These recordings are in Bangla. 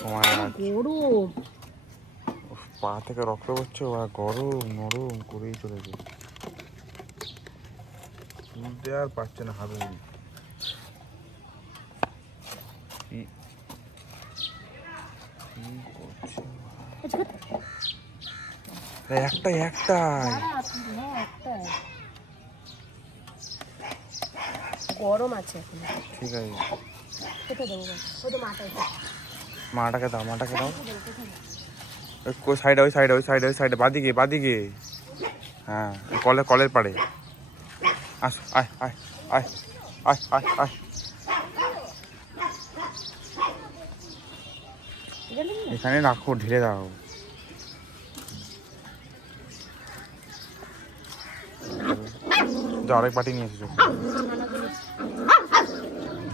সময় লাগছে। গরম পা থেকে রক্ত পড়ছে, ওরা গরম নরম করেই চলেছে, তুলতে আর পারছে না হাতে। একটাই গরম আছে এখন। ঠিক আছে, কোথায় দেবো? ওই তো মাটাকে দাও, মাটাকে দাও। সাইডে, ওই সাইডে, ওই সাইডে, ওই সাইডে, বাদিকে বাদিকে। হ্যাঁ, কলের পাড়ে। আস, আয় আয় আয় আয় আয় আয়। এখানে রাখো, ঢেলে দাও। যাও, আরেক বাটি নিয়ে এসেছো,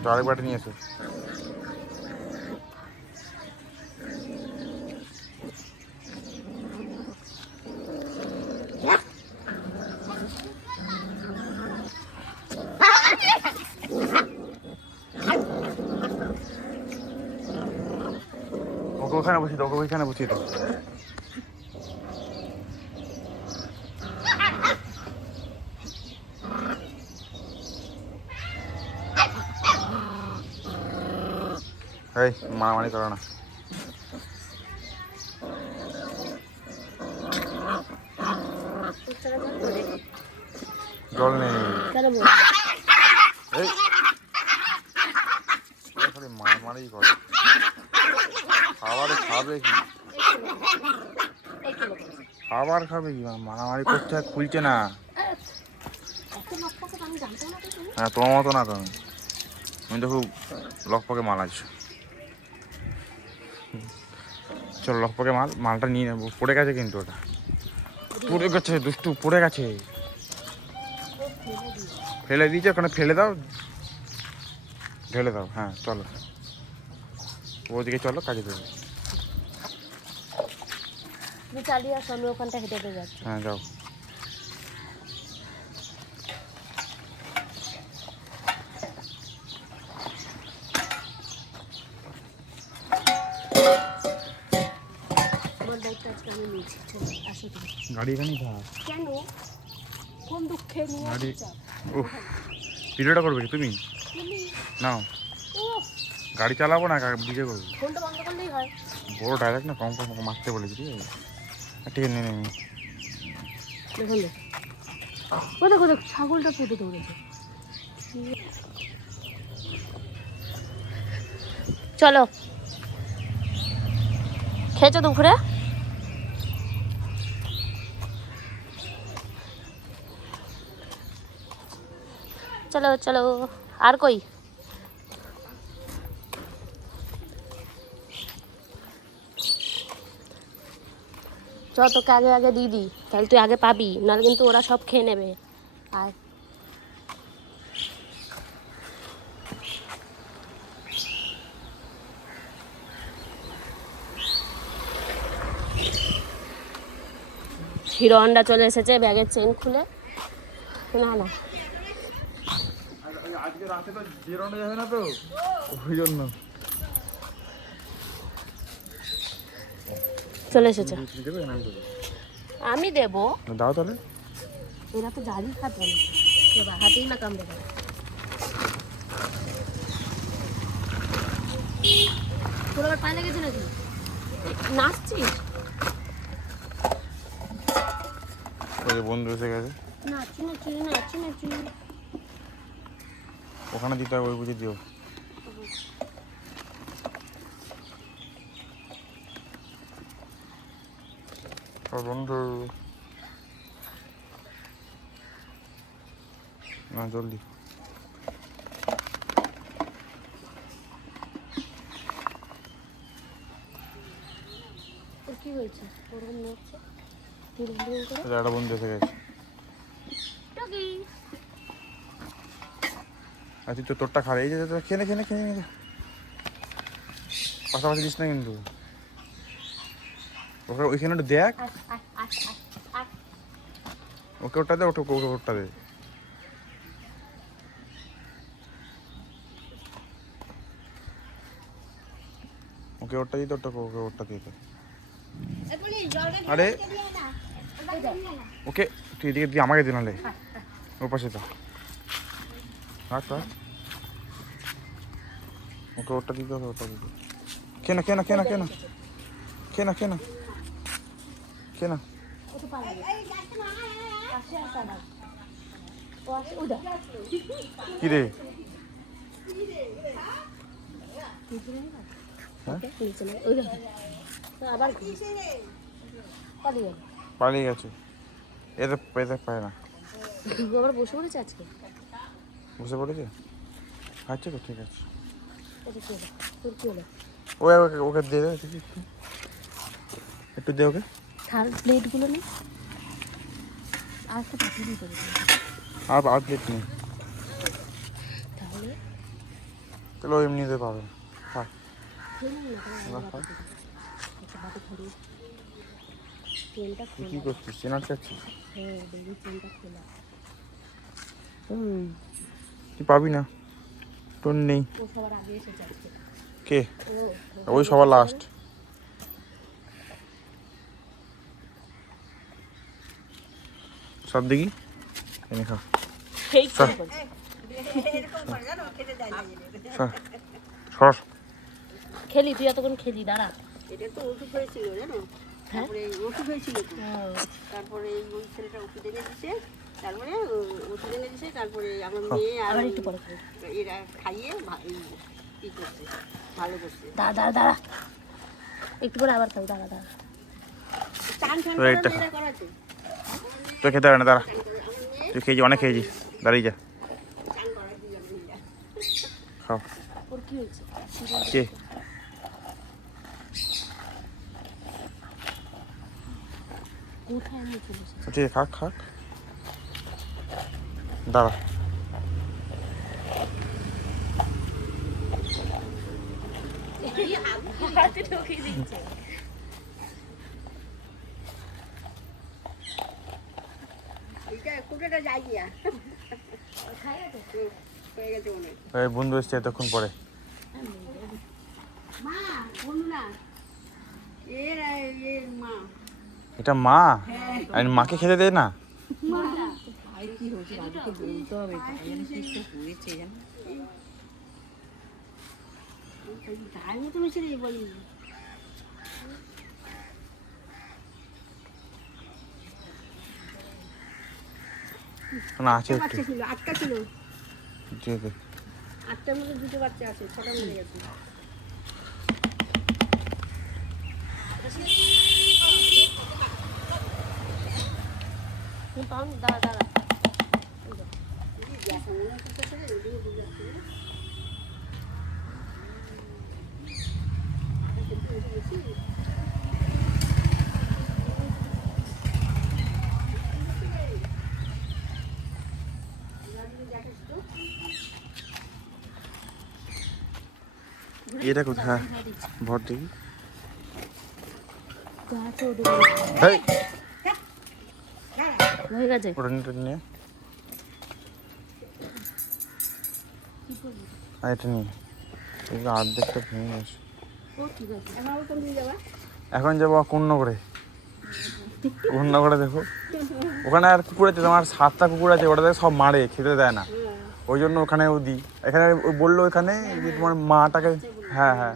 যাও আরেক বাটি নিয়ে এসো। ওকে ওখানে বসিয়ে দাও, ওকে ওইখানে বসিয়ে দাও। এই মারামারি করো না। জল নেই। এই খালি মারামারি করে, খাবার খাবে কি? খাবার খাবে কি? মারামারি করছে, খুলছে না। হ্যাঁ, তোমার মতো না তুমি, তুমি তো খুব লকপকে মাল আছো। চলো, লকপকে মালটা নিয়ে নেবো। পড়ে গেছে কিন্তু, ওটা পড়ে গেছে, দুষ্টু পড়ে গেছে। ফেলে দিয়েছে, ওখানে ফেলে দাও, ঢেলে দাও। হ্যাঁ চলো, ওদিকে চলো, কাজে দেবে। চালিয়ে আসো, আমি ওখানটা হেঁটে যাচ্ছি। হ্যাঁ যাও। গাড়ি এখানেই থাক। কেন? কোন দুঃখে নিয়ে গাড়ি ভিডিওটা করবে কি তুমি? নাও, গাড়ি চালাবো না, ভিডিও করবো। ফোনটা বন্ধ করলেই হয়। বড় ডাইরেক্ট না, কম কম মারতে বলেছি, ঠিক আছে? ঠিক আছে, নিয়ে নে। দেখো দেখো, ছাগলটা ফেটে দৌড়েছে। চলো, খেয়েছো দুপুরে? চলো চলো, আর কই? তোকে আগে আগে দিয়ে দিই, তাহলে তুই আগে পাবি, নাহলে কিন্তু ওরা সব খেয়ে নেবে। আর হিরো হন্ডা চলে এসেছে, ব্যাগের চেন খুলে। না না, আজকে রাতে তো বেরোনো যাবে না তো, ওই জন্য চলে এসেছে। আমি দেবো, দাও তাহলে। এরা তো জারি খাবে না, হাতেই না কামড়ে দেবে। তোর আবার পায়ে লেগেছে নাকি? নাচছিস? বন্ধু এসে গেছে। নাচি নাচি নাচি নাচি। ওখানে দিতে হবে, ওই বুঝে দিও। বন্ধু না, জলদি। কি হয়েছে? ওরকম নড়ছে, একটা বন্ধু এসে গেছে। আচ্ছা, তো তোরটা খাবে, এই যে খেয়ে নে, খেয়ে নে, খেয়ে নে। পাশাপাশি দিস না কিন্তু, ওকে ওইখানে একটু দেখ। ওকে ওটা দে, ওকে ওটা দে। ওকে ওটা দিতে, ওকে ওটা দিতে। আরে ওকে তুই এদিকে দিয়ে আমাকে দিন, নাহলে ওর পাশে তো রাখ রাখ। ওকে ওটা দিতে হবে, ওটা দিতে। কে না কে না কে না কে না কে না কে না কে না কি রে? আবার পালিয়ে গেছে। এদের এদের পায় না। আবার বসে পড়েছে আজকে। বুঝতে পড়েছে? আচ্ছা তো ঠিক আছে। তোর কি হলো? ওকে ওকে দিয়ে দে দেখি, একটু একটু দে ওকে। থার্ড প্লেটগুলো নেই, আর তো পাঠিয়ে দিতে হবে। আর আর প্লেট নেই, তাহলে তাহলে ও এমনিতে পাবে। হ্যাঁ ট্রেনটা তুই কী করছিস? চেনার চাচ্ছিস? হ্যাঁ দেখবি ট্রেনটা খোলা। তুই পাবি না, তোর নেই। ও সবার আগে এসেছে আজকে। কে? ওই সবার লাস্ট। সব দেখি এনে খা। সর খেলি, তুই এতক্ষণ খেলি, দাঁড়া। এটা তো ওষুধ হয়েছিল জানো, তারপরে ওষুধ হয়েছিল তো, তারপরে ওই ছেলেটা ওষুধ এনে দিছে, তারপরে ওষুধ এনে দিছে, তারপরে আমার মেয়ে আর আবার একটু পরে খাবি। এরা খাইয়ে ই করছে, ভালো করছে। দাঁড়া দাঁড়া দাঁড়া, একটু পরে আবার খাবি, দাঁড়া দাঁড়া। চান টান তো এইটা খা। মেয়েরা করাচ্ছে, তুই খেতে পারে না, দাঁড়া। তুই খেয়েছিস, অনেক খেয়েছিস, দাঁড়িয়ে যা। চান করায় দুজনে মিলে। খাও। ওর কি হয়েছে? কে? কোথায় নিয়ে চলে এসেছে? ঠিক আছে, খাক খাক, দাঁড়া। হাতে ঢুকিয়ে দিচ্ছে। এইটা কোটাটা যাই গিয়া হয়ে গেছে মনে হয়। এই বন্ধু এসছে এতক্ষণ পরে। মা বলু না, এর মা এটা মা? আর মাকে খেতে দে না। গায়ের মতো মিশে রে বলি। না আছে একটু। বাচ্চা ছিল, আটটা ছিল, দিয়ে দে। আটটার মধ্যে দুটো বাচ্চা আছে, ছটা মরে গেছে। দাঁড়া দাঁড়া। এটা কোথায়? ভর দেখি। হয়ে এই গেছে। ওটা নিয়ে আর এটা নিয়ে এগুলো অর্ধেকটা ভেঙে গেছে। এখন যাবো কুন্নগরে। কুন্নগরে দেখো, ওখানে আর কুকুর আছে, তোমার 7টা কুকুর আছে, ওটা সব মারে, খেতে দেয় না, ওই জন্য ওখানেও দিই। এখানে বললো এখানে যে তোমার মাটাকে, হ্যাঁ হ্যাঁ